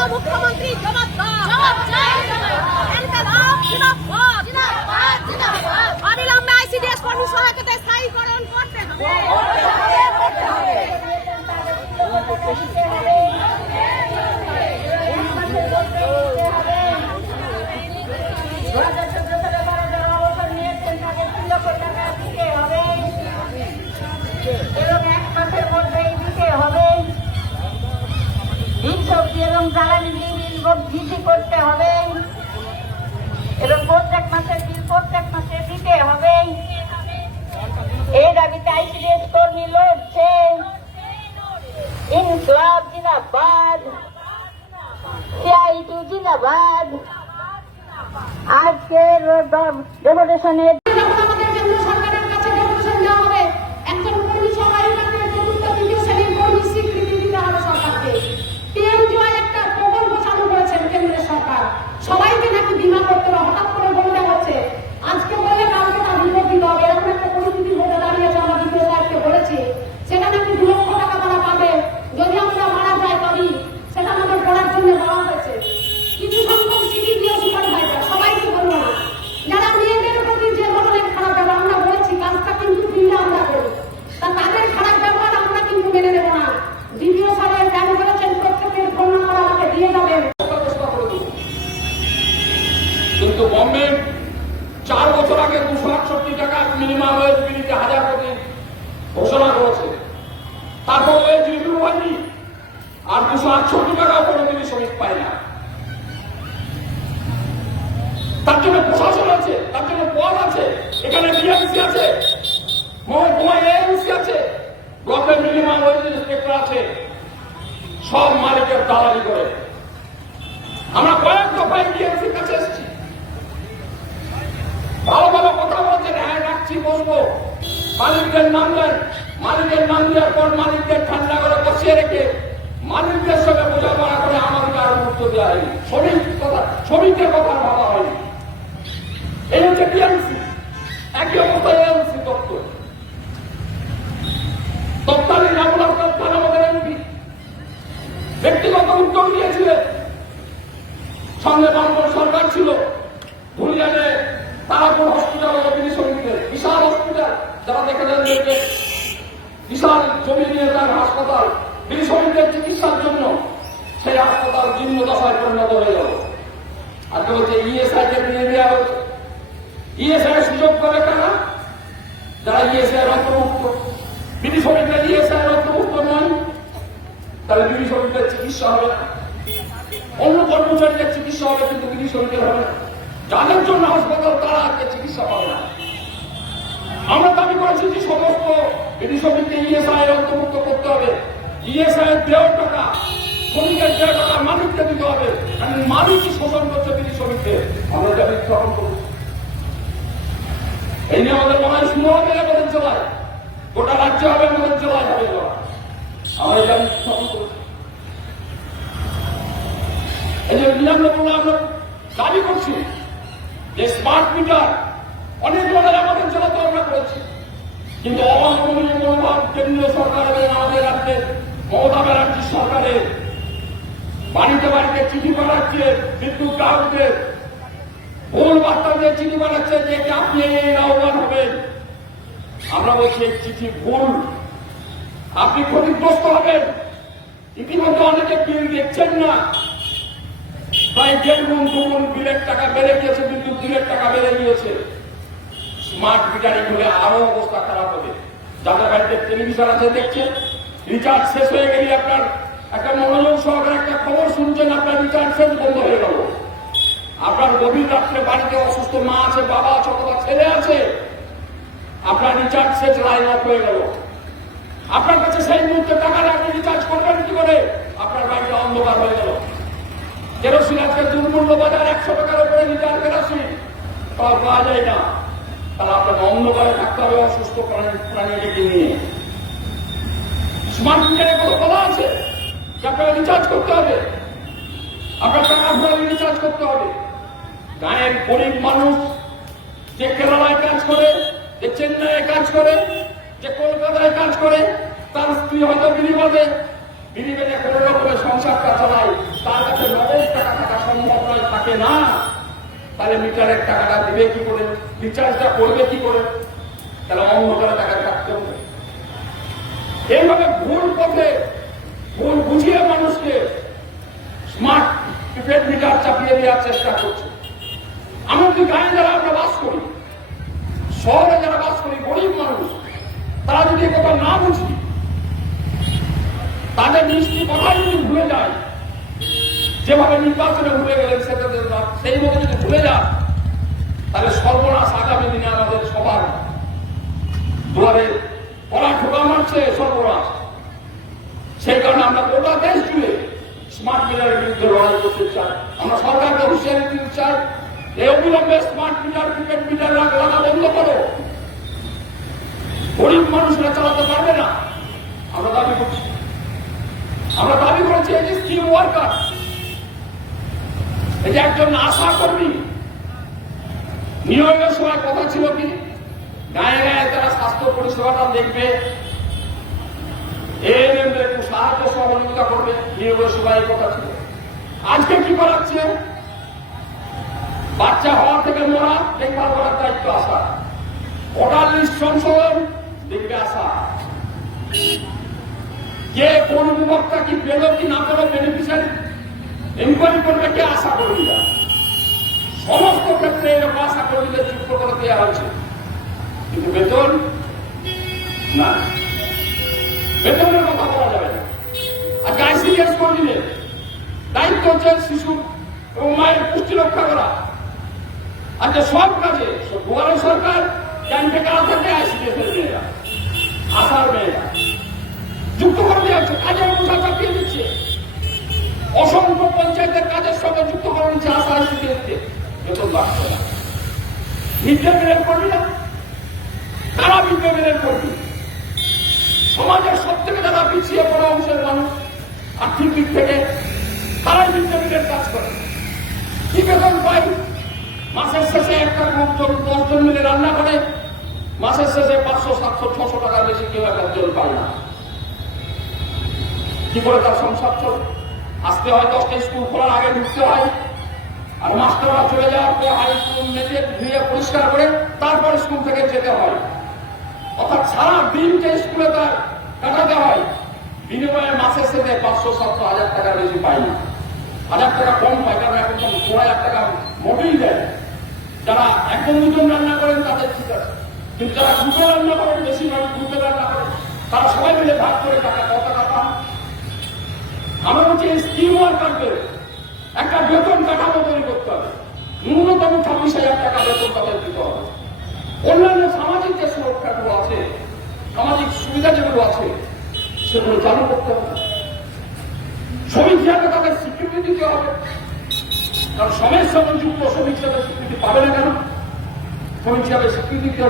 মাননীয় মুখ্যমন্ত্রী জবাব অবিলম্বে আইসিডিএস কর্মী সহায়তায় স্থায়ীকরণ করতে হবে। এবং জ্বালানি বিল বৃদ্ধি করতে হবে এবং প্রত্যেক মাসে দিতে হবে। এই দাবিতে আইসিডিএস কর্মী লড়ছে। ইনকলাব জিন্দাবাদ, সিআইটি জিন্দাবাদ। আজকের ডেপুটেশনের সবাইকে নাকি বিমা করতে হবে, হঠাৎ করে বলতে হচ্ছে। আজকে বলে কালকে তার বিরোধী দল এরকম একটা পরিস্থিতি হতে দাঁড়িয়েছে। আমরা দ্বিতীয় সাহেবকে বলেছি সেটা নাকি 2 লক্ষ টাকা তারা পাবে যদি আমরা মারা যাই পাবি, সেটা আমাদের করার জন্য বলা হয়েছে। কিছু সংখ্যক সিটি দিয়ে সুপারভাইজার সবাইকে বলবো না, যারা মেয়েদের প্রতি যে ধরনের খারাপ ব্যবহার আমরা বলেছি কাজটা কিন্তু ফিরে আমরা করি, তা তাদের খারাপ ব্যবহার আমরা কিন্তু মেনে নেব না। দ্বিতীয় সাহেব কেন বলেছেন প্রত্যেকের ফোন নাম্বার আমাকে দিয়ে যাবেন। কিন্তু গভর্নমেন্ট 4 বছর আগে 268 টাকা মিনিমাম ওয়েজ বিলিতে 1000 কোটি ঘোষণা করেছে। তারপর ওয়েজ রিভিউ হয়নি, আর 268 টাকা কোনো দিনই শ্রমিক পায় না। তার জন্য প্রশাসন আছে, তার জন্য পদ আছে, এখানে বিএমসি আছে, মহকুমা এএমসি আছে, গভর্নমেন্ট মিনিমাম ওয়েজ ইন্সপেক্টর আছে। সব মালিকের দালালি করে। আমরা কয়েক দফায় বিএমসির কাছে এসেছি, ভালো ভালো কথা বলছেন, হ্যাঁ রাখছি বসবো, মালিকদের নাম দেন। মালিকের নাম দেওয়ার পর মালিকদের ঠান্ডা করে বসিয়ে রেখে মালিকদের সঙ্গে বোঝাপড়া করে আমাদের আর গুরুত্ব দেওয়া হয়নি। শ্রমিকদের কথা ভাবা হয়নি। এই হচ্ছে টিএমসি। একই অবস্থায় এএমসি দপ্তর তৎকালীন রাহুল খান আমাদের এমপি ব্যক্তিগত উদ্যোগ নিয়েছিলেন, সঙ্গে বামপন সরকার ছিল। ধুলিয়ানে তারাপুর হসপিটাল বিনি শ্রমিকদের বিশাল হসপিটাল, যারা দেখেছেন যে বিশাল জমি নিয়ে তার হাসপাতাল বিনি শ্রমিকদের চিকিৎসার জন্য, সেই হাসপাতাল জীর্ণ দশায় পরিণত হয়ে গেল। আজকে বলছে ইএসআই কে নিয়ে দেওয়া হচ্ছে। ইএসআই সুযোগ পাবে কারা? যারা ইএসআই অন্তর্ভুক্ত। বিনি শ্রমিকরা ইএসআই অন্তর্ভুক্ত নয়, তাহলে বিনি শ্রমিকদের চিকিৎসা হবে না, অন্য কর্মচারীদের চিকিৎসা হবে, কিন্তু বিনি শ্রমিকের হবে না। যাদের জন্য হাসপাতাল তারা আজকে চিকিৎসা পাবে না। আমরা দাবি করেছি যে সমস্ত বিনি শ্রমিককে ইএসআই অন্তর্ভুক্ত করতে হবে। ইএসআই দেওয়ার টাকা, শ্রমিকের দেওয়ার টাকা মালিককে দিতে হবে, কারণ মালিকই শোষণ করছে বিনি শ্রমিকদের। আমরা দাবি গ্রহণ করব। এই নিয়ে আমাদের মনে হয় শুরু হবে আমাদের জেলায়, গোটা রাজ্য হবে, আমাদের জেলায় হবে। আমরা এই দাবি গ্রহণ করছি। এই যে আমরা দাবি করছি যে স্মার্ট মিটার অনেক জায়গায় আমাদের জেলাতে আমরা করেছি, কিন্তু অমানবিক মনোভাব কেন্দ্রীয় সরকার এবং আমাদের রাজ্যের মমতা ব্যানার্জি সরকারের বাড়িতে বাড়িতে চিঠি পাঠাচ্ছে বিদ্যুৎ গ্রাহকদের, ভুল বার্তা দিয়ে চিঠি পাঠাচ্ছে যে আপনি এই লাভবান হবেন। আমরা বলছি এই চিঠি ভুল, আপনি ক্ষতিগ্রস্ত হবেন। ইতিমধ্যে অনেকে বিল দেখছেন না, প্রায় 1.5 গুণ 2 গুণ বিলের টাকা বেড়ে গিয়েছে, বিদ্যুৎ বিলের টাকা বেড়ে গিয়েছে। স্মার্ট মিটারিং হলে আরো অবস্থা খারাপ হবে। যাদের বাড়িতে টেলিভিশন আছে দেখছেন, রিচার্জ শেষ হয়ে গেলে আপনার একটা মনোযোগ সহকারে একটা খবর শুনছেন, আপনার রিচার্জ শেষ বন্ধ হয়ে গেল। আপনার গভীর রাত্রে বাড়িতে অসুস্থ মা আছে, বাবা আছে, অথবা ছেলে আছে, আপনার রিচার্জ শেষ, লাইন অফ হয়ে গেল। আপনার কাছে সেই মুহূর্তে টাকা আপনি রিচার্জ করবেন কি করে? আপনার বাড়িতে অন্ধকার হয়ে গেল। কেরোসিন আজকে দুর্মূল্য বাজার, 100 টাকার উপরে লিটার কেরোসিন পাওয়া যায় না। তাহলে আপনাকে অন্ধকারে থাকতে হবে অসুস্থ প্রাণীকে নিয়ে। স্মার্ট মিটারে কোনো বলা আছে যে আপনাকে রিচার্জ করতে হবে, আপনার টাকা ভরে রিচার্জ করতে হবে। গায়ের গরিব মানুষ যে কেরালায় কাজ করে, যে চেন্নাইয়ে কাজ করে, যে কলকাতায় কাজ করে, তার স্ত্রী হয়তো বিনিময়ে কোনো রকমের সংসারটা চালায়, তার কাছে না, তাহলে মিটারের টাকাটা দেবে কি করে, রিচার্জটা করবে কি করে, তাহলে অন্য করে টাকা কাটতে হবে। এইভাবে ভুল পথে ভুল বুঝিয়ে মানুষকে স্মার্ট প্রিপেড মিটার চাপিয়ে দেওয়ার চেষ্টা করছে। আমাদের গায়ে যারা আমরা বাস করি, শহরে যারা বাস করি, গরিব মানুষ, তারা যদি কথা না বুঝি, তাদের মিষ্টি কথাই যদি ভুলে যায়, যেভাবে নির্বাচনে ভুলে গেলেন সেই মতো যদি ভুলে যান, তাহলে সর্বনাশ আগামী দিনে আমাদের সবার দুয়ারে কড়া ঠোকা মারছে সর্বনাশ। সেই কারণে আমরা গোটা দেশ জুড়ে স্মার্ট মিটারের বিরুদ্ধে লড়াই করতে চাই। আমরা সরকারকে হুঁশিয়ারি দিতে চাই, এই অবিলম্বে স্মার্ট মিটার প্রিপেড মিটার লাগা বন্ধ করো। গরিব মানুষরা চালাতে পারবে না, আমরা দাবি করছি। আমরা দাবি করেছি এই যে স্কিম ওয়ার্কার, এই যে একজন আশা কর্মী নিয়োগের সময় কথা ছিল কি গায়ে গায়ে তারা স্বাস্থ্য পরিষেবাটা দেখবে, এএনএমদের একটু সাহায্য সহযোগিতা করবে, নিয়োগের সময় কথা ছিল। আজকে কি করাচ্ছে, বাচ্চা হওয়া থেকে মরা দেখভাল করার দায়িত্ব আশা, ভোটার লিস্ট সংশোধন দেখবে আশা, কে কোন বিভক্তা কি পেল কি না পেল বেনিফিশিয়ারি ইনকোয়ারি করবে কে আশা কর্মীরা। সমস্ত ক্ষেত্রে এরকম আশা কর্মীদের যুক্ত করে দেওয়া হয়েছে, কিন্তু বেতন না, বেতনের কথা বলা যাবে না। আজকে আইসিডিএস কর্মীদের দায়িত্ব হচ্ছে শিশু এবং মায়ের পুষ্টি রক্ষা করা। আজকে সব কাজে দুয়ারে সরকার ক্যাম্পে কারা থাকে আইসিডিএস এর মেয়েরা, আশার মেয়েরা যুক্ত করে দেওয়া হচ্ছে, কাজের বোঝা চাপিয়ে দিচ্ছে। অসংখ্য পঞ্চায়েতের কাজের সঙ্গে যুক্ত করে দিচ্ছে আশা আইসিডিএসকে, বেতন বাড়ছে না। মিড ডে মিলের কর্মীরা কারা মিড ডে মিলের কর্মী? সমাজের সব থেকে যারা পিছিয়ে পড়া অংশের মানুষ আর্থিক দিক থেকে, তারাই মিড ডে মিলের কাজ করে। কি বেতন পাই? মাসের শেষে একটা লোকজন 10 জন মিলে রান্না করে, মাসের শেষে 500, 700, 600 টাকার বেশি কেউ একজন পায় না। কি করে তার সংসার চলে? আসতে হয় 10টা স্কুল খোলার আগে ঢুকতে হয়, আর মাস্টাররা চলে যাওয়ার পর হাই স্কুল মেঝে ধুয়ে পরিষ্কার করে তারপর স্কুল থেকে যেতে হয়। অর্থাৎ সারা দিনকে স্কুলে তার কাটাতে হয়, বিনিময়ে মাসের শেষে 500, 700, 1000 টাকার বেশি পায় না। 1000 টাকা কম পায়, কারণ এখন 4,000 টাকা মোটেই দেয়। যারা 1-2 রান্না করেন তাদের ঠিক আছে, কিন্তু যারা দুটো রান্না করেন, বেশি মানুষ দুটো রান্না করেন, তারা সবাই মিলে ভাগ করে টাকা কত টাকা পান। আমরা বলছি এই স্কিম ওয়ার্কারদের একটা বেতন কাঠামো তৈরি করতে হবে, ন্যূনতম 26,000 টাকা বেতন তাদের দিতে হবে। অন্যান্য সামাজিক যে সুরক্ষাগুলো আছে, সামাজিক সুবিধা যেগুলো আছে, সেগুলো চালু করতে হবে। শ্রমিক হিসাবে তাদের স্বীকৃতি দিতে হবে, কারণ শ্রমের সঙ্গে যুক্ত শ্রমিক হিসাবে স্বীকৃতি পাবে না কেন? শ্রমিক হিসাবে স্বীকৃতি দিতে হবে।